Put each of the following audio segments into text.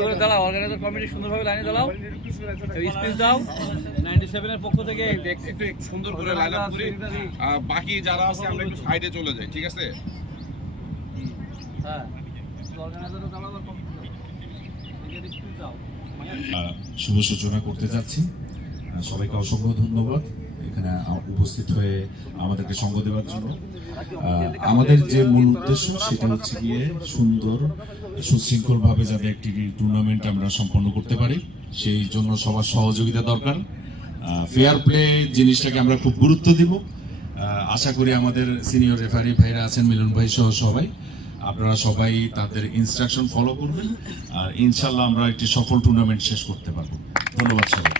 করে দাঁড়াও organiser committee সুন্দরভাবে লাইনে দাঁড়াও। স্পিচ দাও। নাইনটি সেভেনের পক্ষ থেকে একটু একটু সুন্দর করে লাইন আপ করি আর বাকি যারা আছে আমরা একটু সাইডে চলে যাই ঠিক আছে? হ্যাঁ শুভ সূচনা করতে যাচ্ছি। সবাইকে অসংখ্য ধন্যবাদ। এখানে উপস্থিত হয়ে আমাদেরকে সঙ্গ দেওয়ার জন্য। আমাদের যে মূল উদ্দেশ্য সেটা হচ্ছে গিয়ে সুন্দর, সুশৃঙ্খলভাবে যাতে একটি টুর্নামেন্ট আমরা সম্পন্ন করতে পারি। সেই জন্য সবার সহযোগিতা দরকার। ফেয়ার প্লে জিনিসটাকে আমরা খুব গুরুত্ব দিব। আশা করি আমাদের সিনিয়র রেফারি ভাইরা আছেন, মিলন ভাই সহ সবাই। আপনারা সবাই তাদের ইনস্ট্রাকশন ফলো করবেন। আর ইনশাল্লাহ আমরা একটি সফল টুর্নামেন্ট শেষ করতে পারব। ধন্যবাদ সবাই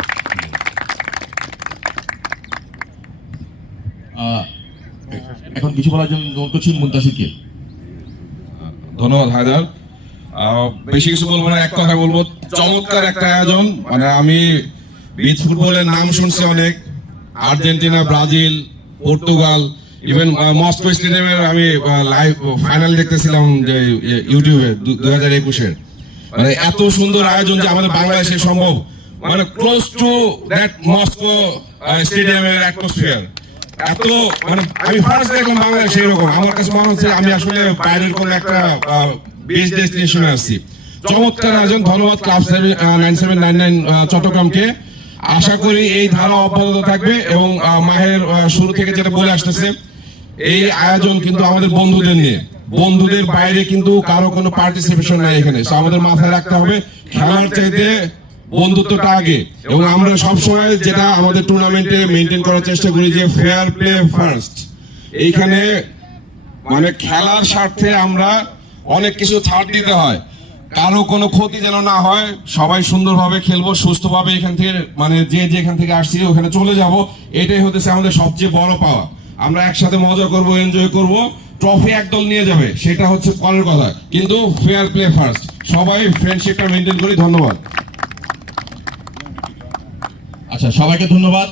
এখন কিছু বলার জন্য অনুরোধ মুন্তাসিরকে। ধন্যবাদ, হায়দার। বেশি কিছু বলব না, এক কথা বলব, চমৎকার একটা আয়োজন। মানে আমি বিচ ফুটবলের নাম শুনছি অনেক। Argentina, Brazil, Portugal even Moscow স্টেডিয়ামের আমি লাইভ ফাইনাল দেখতেছিলাম যে ইউটিউবে দু হাজার একুশের মানে এত সুন্দর আয়োজন যে আমাদের বাংলাদেশে সম্ভব। মানে ক্লোজ টু দ্যাট মস্কো স্টেডিয়ামের অ্যাটমসফিয়ার এত মানে আমি ফার্স্ট দেখলাম বাংলাদেশে এরকম, আমার কাছে মনে হচ্ছে আমি আসলে বাইরের একটা ডেস্টিনেশনে চমৎকার আয়োজন ধন্যবাদ club nine seven nine nine চট্টগ্রামকে। আশা করি এই ধারা অব্যাহত থাকবে এবং মাহের শুরু থেকে যেটা বলে আসতেছে, এই আয়োজন কিন্তু আমাদের বন্ধুদের নিয়ে। বন্ধুদের বাইরে কিন্তু কারও কোনো পার্টিসিপেশন নাই এখানে। আমাদের মাথায় রাখতে হবে, খেলার চাইতে বন্ধুত্বটা আগে। এবং আমরা সবসময় যেটা আমাদের টুর্নামেন্টে মেনটেন করার চেষ্টা করি যে ফেয়ার প্লে ফার্স্ট এইখানে মানে খেলার স্বার্থে আমরা অনেক কিছু ছাড় দিতে হয়। কারও কোনো ক্ষতি যেন না হয়, সবাই সুন্দরভাবে খেলব, সুস্থভাবে এখান থেকে মানে যে যেখান থেকে আসছি ওখানে চলে যাব। এটাই হতেছে আমাদের সবচেয়ে বড় পাওয়া। আমরা একসাথে মজা করব এনজয় করব ট্রফি একদল নিয়ে যাবে, সেটা হচ্ছে পরের কথা। কিন্তু ফেয়ার প্লে ফার্স্ট সবাই ফ্রেন্ডশিপটা মেনটেন করি, ধন্যবাদ। আচ্ছা সবাইকে ধন্যবাদ।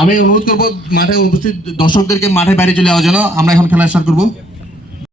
আমি অনুরোধ করব, মাঠে উপস্থিত দর্শকদেরকে মাঠে বাইরে চলে যাওয়ার জন্য। আমরা এখন খেলা স্টার্ট করব।